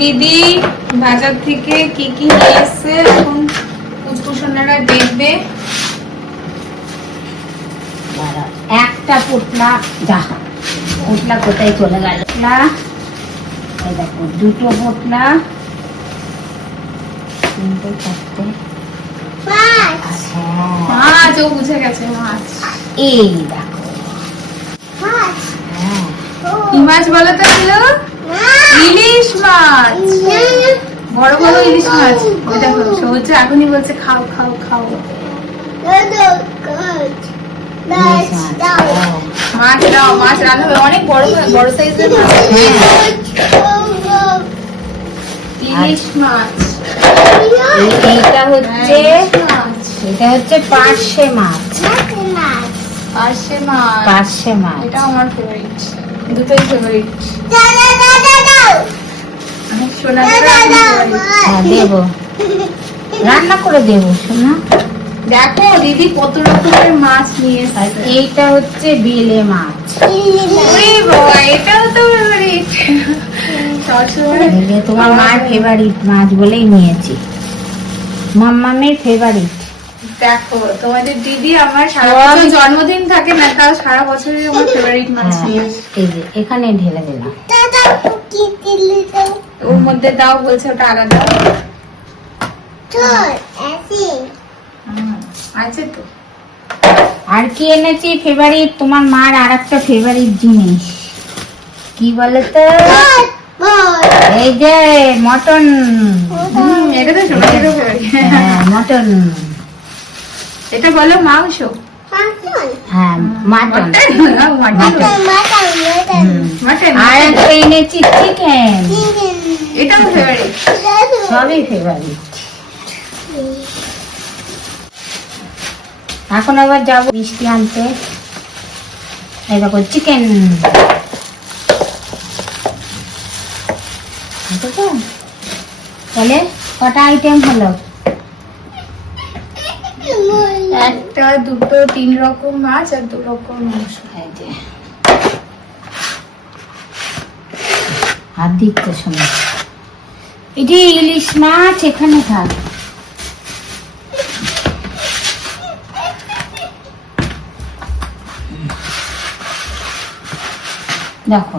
দিদি বাজার থেকে কি কি নিয়ে এসছে এখন পুচকুসোনারা দেখবে। একটা পোটলা যা পোটলা কোথায় চলে গেল না, এই দেখো দুটো পোটলা, তিনটে চারটে মাছ, ও বুঝে গেছে মাছ। এই দেখো কি মাছ বলো তো এগুলো? ইলিশ মাছ, বড় বড় ইলিশ মাছ। ওই দেখো সহ্য এখনই বলছে খাও খাও খাও। মাছ দাও, মাছ রান্না হবে, অনেক বড় বড় সাইজের মাছ। ইলিশ মাছ, এইটা হচ্ছে পার্শে মাছ। পার্শে মাছ, পার্শে মাছ এটা আমার ফেভারিট, দুটোই ফেভারিট। সোনা দেবো, রান্না করে দেবো সোনা। দেখো দিদি কত রকমের মাছ নিয়ে এসেছে। এইটা হচ্ছে বেলে মাছ। ওরে বাবা, এটাও তো ফেভারিট। বেলে তোমার মার ফেভারিট মাছ বলেই নিয়েছি, মাম্মামের ফেভারিট। দেখো তোমাদের দিদি আমার সারা বছর জন্মদিন থাকে না, তাও সারা বছরই আমার ফেভারিট মাছ নিয়ে আসে। এই যে এখানে ঢেলে দিলাম, ওর মধ্যে দাও বলছে, ওটা আলাদা আছে তো। আর কি এনেছি ফেভারিট, তোমার মার আর একটা ফেভারিট জিনিস কি বলতো, এই যে মটন। এটা তো সোনাদেরও ফেভারিট। মটন, এটা বলো মাংস। হ্যাঁ মাটন। মাটন আর একটা এনেছি চিকেন, এটাও ফেভারিট। সবই ফেভারিট। এখন আবার যাবো মিষ্টি আনতে, এই দেখো চিকেন। তাহলে কটা আইটেম হলো? একটা, দুটো, 3 রকম মাছ আর 2 রকম মাংস। হাত দিতে শোনো, এটি ইলিশ মাছ, এখানে থাক। দেখো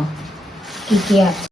কি কি আছে।